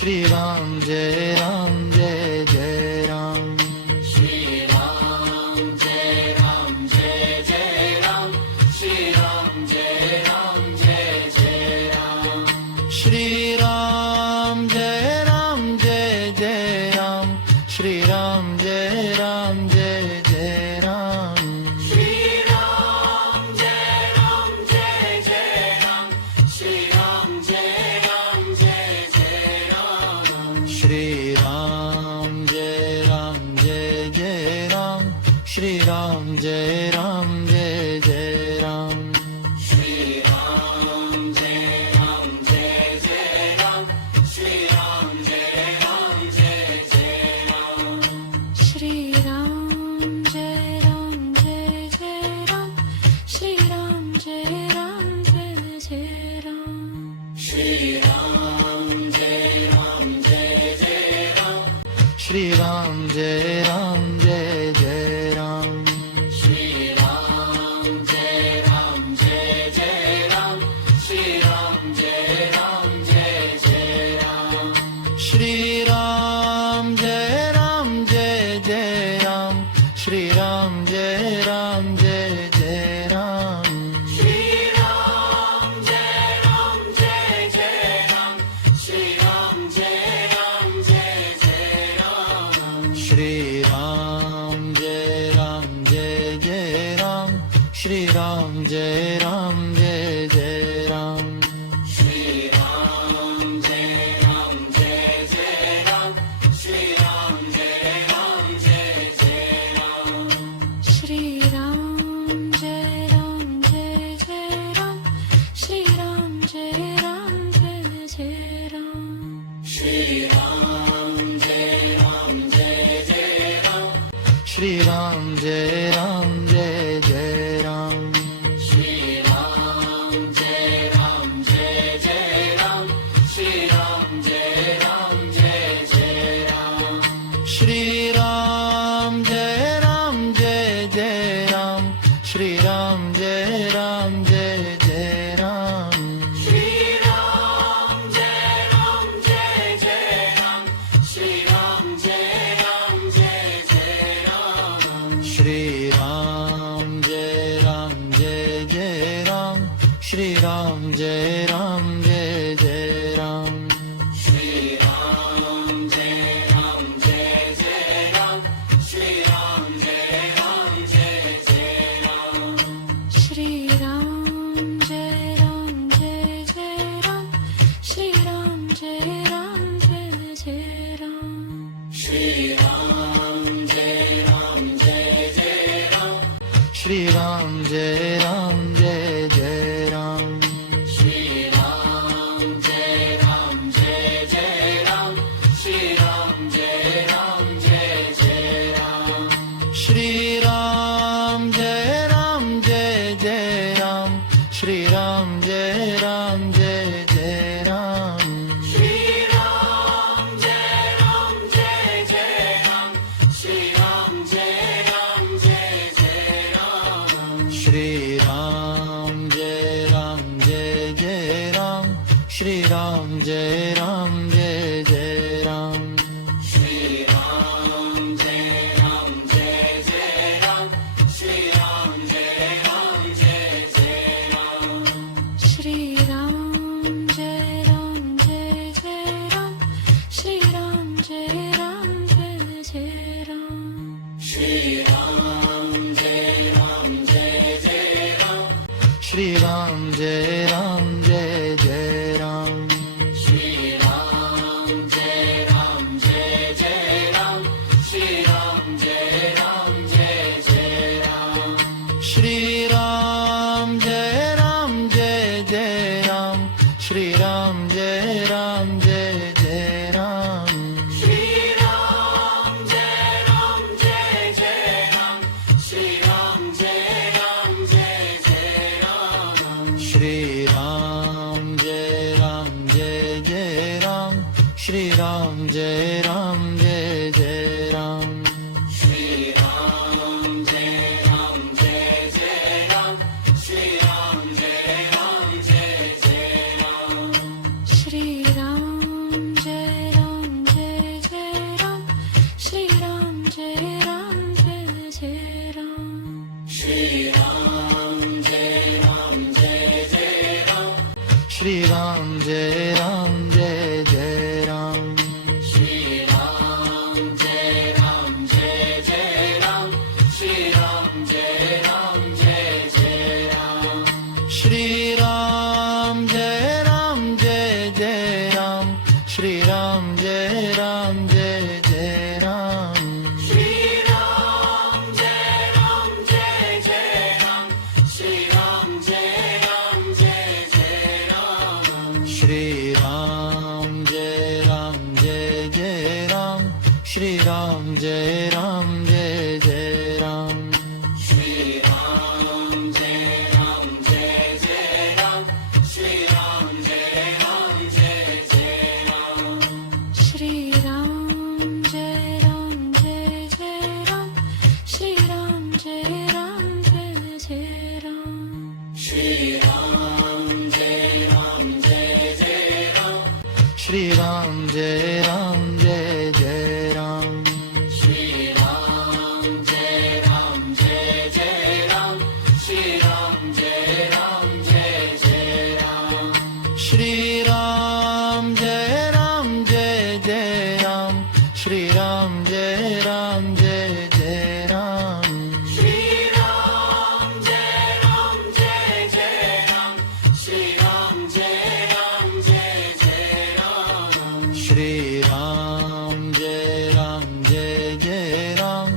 Shriram Jai Ram Jai Jai Ram Shri Ram Jai Ram Jai Jai Ram Shri Ram Jai Ram Jai Jai Ram Shriram Jai Ram Jai Jai Ram Shriram Jai Ram Jai Jai Ram Shri Ram Jai Ram Jai Jai Ram Shri Ram Jai Ram Jai Jai Ram Shriram Jai Ram Jai Jai Ram Shriram Jai Ram Jai Jai Ram Shri Ram Jai Ram Jai Jai Ram Shri Ram Jai Ram Jai Jai Ram Shri Ram Jai Ram Jai Jai Ram Shri Ram Jai Ram Jai Jai Ram Shri Ram Jai Ram Jai Jai Ram Shriram Jai Ram Jai Jai Ram Shri Ram Jai Ram Jai Jai Ram Shri Ram Jai Ram Jai Jai Ram Shriram Jai Ram Jai Jai Ram Shriram Jai Ram Jai Jai Ram Shri Ram Jai Ram Jai Jai Ram Shri Ram Jai Ram Jai Jai Ram Shriram Jai Ram Jai Jai Ram Shriram Jai Ram Jai Jai Ram Shri Ram Jai Ram Jai Jai Ram Shri Ram Jai Ram Jai Jai Ram Shri Ram Jai Ram Jai Jai Ram Shri Ram Jai Ram Jai Jai Ram Shri Ram Jai Ram Jai Jai Ram Shriram Jai Ram Jai Jai Ram Shri Ram Jai Ram Jai Jai Ram Shri Ram Jai Ram Jai Jai Ram Shriram Jai Ram Jai Jai Ram Shriram Jai Ram Jai Jai Ram Shri Ram Jai Ram Jai Jai Ram Shri Ram Jai Ram Jai Jai Ram Shriram Jai Ram Jai Jai Ram Shriram Jai Ram Jai Jai Ram Shri Ram Jai Ram Jai Jai Ram Shri Ram Jai Ram Jai Jai Ram Shri Ram Jai Ram Jai Jai Ram Shri Ram Jai Ram Jai Jai Ram Shri Ram Jai Ram Jai Jai Ram Shriram Jai Ram Jai Jai Ram Shri Ram Jai Ram Jai Jai Ram Shri Ram Jai Ram Jai Jai Ram Shriram Jai Ram Jai Jai Ram Shriram Jai Ram Jai Jai Ram Shri Ram Jai Ram Jai Jai Ram Shri Ram Jai Ram Jai Jai Ram Shriram Jai Ram Jai Jai Ram Shriram Jai Ram Jai Jai Ram Shri Ram Jai Ram Jai Jai Ram Shri Ram Jai Ram Jai Jai Ram Shri Ram Jai Ram Jai Jai Ram Shri Ram Jai Ram Jai Jai Ram Shri Ram Jai Ram Jai Jai Ram Shriram Jai Ram Jai Jai Ram Shri Ram Jai Ram Jai Jai Ram Shri Ram Jai Ram Jai Jai Ram Shriram Jai Ram Jai Jai Ram Shriram Jai Ram Jai Jai Ram Shri Ram Jai Ram Jai Jai Ram Shri Ram Jai Ram Jai Jai Ram Shriram Jai Ram Jai Jai Ram Shriram Jai Ram Jai Jai Ram Shri Ram Jai Ram Jai Jai Ram Shri Ram Jai Ram Jai Jai Ram Shri Ram Jai Shriram Jai Ram Jai Jai Ram Shri Ram Jai Ram Jai Jai Ram Shri Ram Jai Ram Jai Jai Ram Shriram Jai Ram Jai Jai Ram Shriram Jai Ram Jai Jai Ram Shri Ram Jai Ram Jai Jai Ram Shri Ram Jai Ram Jai Jai Ram Shriram Jai Ram Jai Jai Ram Shriram Jai Ram Jai Jai Ram Shri Ram Jai Ram Jai Jai Ram Shri Ram Jai Ram Jai Jai Ram Shri Ram Jai Ram Jai Jai Ram Shri Ram Jai Ram Jai Jai Ram Shri Ram Jai Ram Jai Jai Ram Shriram Jai Ram Jai Jai Ram Shri Ram Jai Ram Jai Jai Ram Shri Ram Jai Ram Jai Jai Ram Shriram Jai Ram Jai Jai Ram Shriram Jai Ram Jai Jai Ram Shri Ram Jai Ram Jai Jai Ram Shri Ram Jai Ram Jai Jai Ram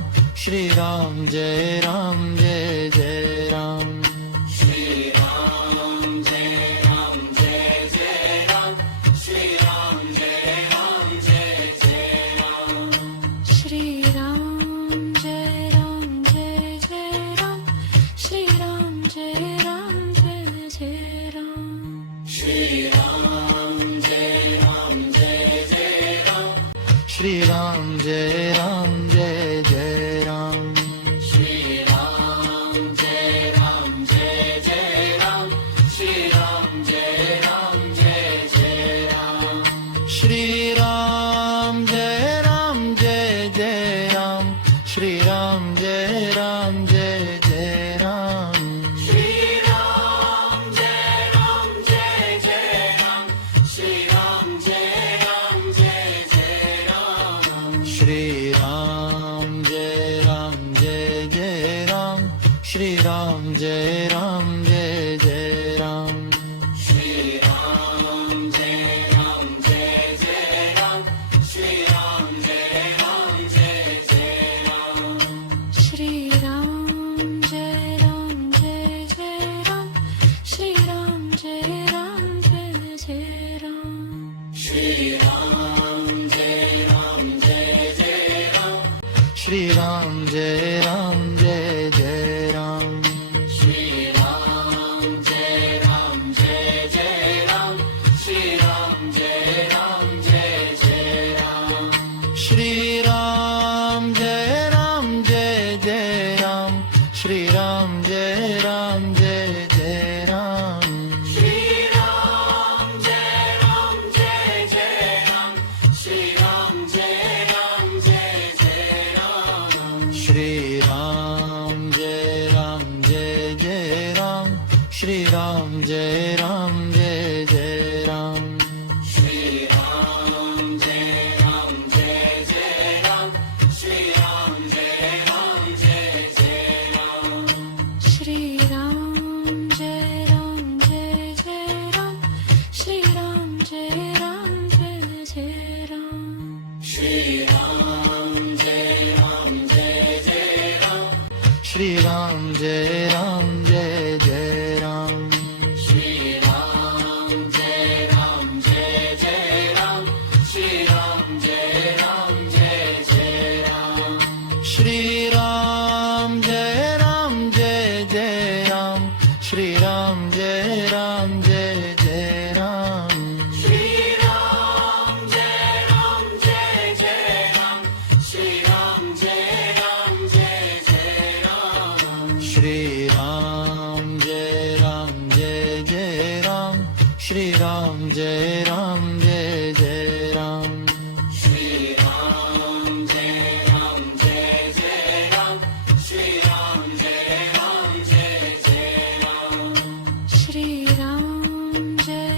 Shriram Jai Ram Jai Jai Ram Shriram Jai Ram Jai Jai Ram Shri Ram Jai Ram Jai Jai Ram Shri Ram Jai Ram Jai Jai Ram Shri Ram Jai Ram Jai Jai Ram Shri Ram Jai Ram Jai Jai Ram Shri Ram Jai Ram Jai Jai Ram Shriram Jai Ram Jai Jai Ram Shri Ram Jai Ram Jai Jai Ram Shri Ram Jai Ram Jai Jai Ram Shriram Jai Ram Jai Jai Ram Shriram Jai Ram Jai Jai Ram Shri Ram Jai Ram Jai Jai Ram Shri Ram Jai Ram Jai Jai Ram Shriram Jai Ram Jai Jai Ram Shriram Jai Ram Jai Jai Ram Shri Ram Jai Ram Jai Jai Ram Shri Ram Jai Ram Jai Jai Ram Shri Ram Jai Ram Jai Jai Ram Shri Ram Jai Ram Jai Jai Ram Shri Ram Jai Ram Jai Jai Ram Shriram Jai Ram Jai Jai Ram Shri Ram Jai Ram Jai Jai Ram Shri Ram Jai Ram Jai Jai Ram Shriram Jai Ram Jai Jai Ram Shriram Jai Ram Jai Jai Ram Shri Ram Jai Ram Jai Jai Ram Shri Ram Jai Ram Jai Jai Ram Shriram Jai Ram Jai Jai Ram Shriram Jai Ram Jai Jai Ram Shri Ram Jai Ram Jai Jai Ram Shri Ram Jai Ram Jai Jai Ram Shri Ram Jai Ram Jai Jai Ram Shri Ram Jai Ram Jai Jai Ram Shri Ram Jai Ram Jai Jai Ram Shriram Jai Ram Jai Jai Ram Shri Ram Jai Ram Jai Jai Ram Shri Ram Jai Ram Jai Jai Ram Shriram Jai Ram Jai Jai Ram Shriram Jai Ram Jai Jai Ram Shri Ram Jai Ram Jai Jai Ram Shri Ram Jai Ram Jai Jai Ram Shriram Jai Ram Jai Jai Ram Shriram Jai Ram Jai Jai Ram Shri Ram Jai Ram Jai Jai Ram Shri Ram Jai Ram Jai Jai Ram Shri Ram Jai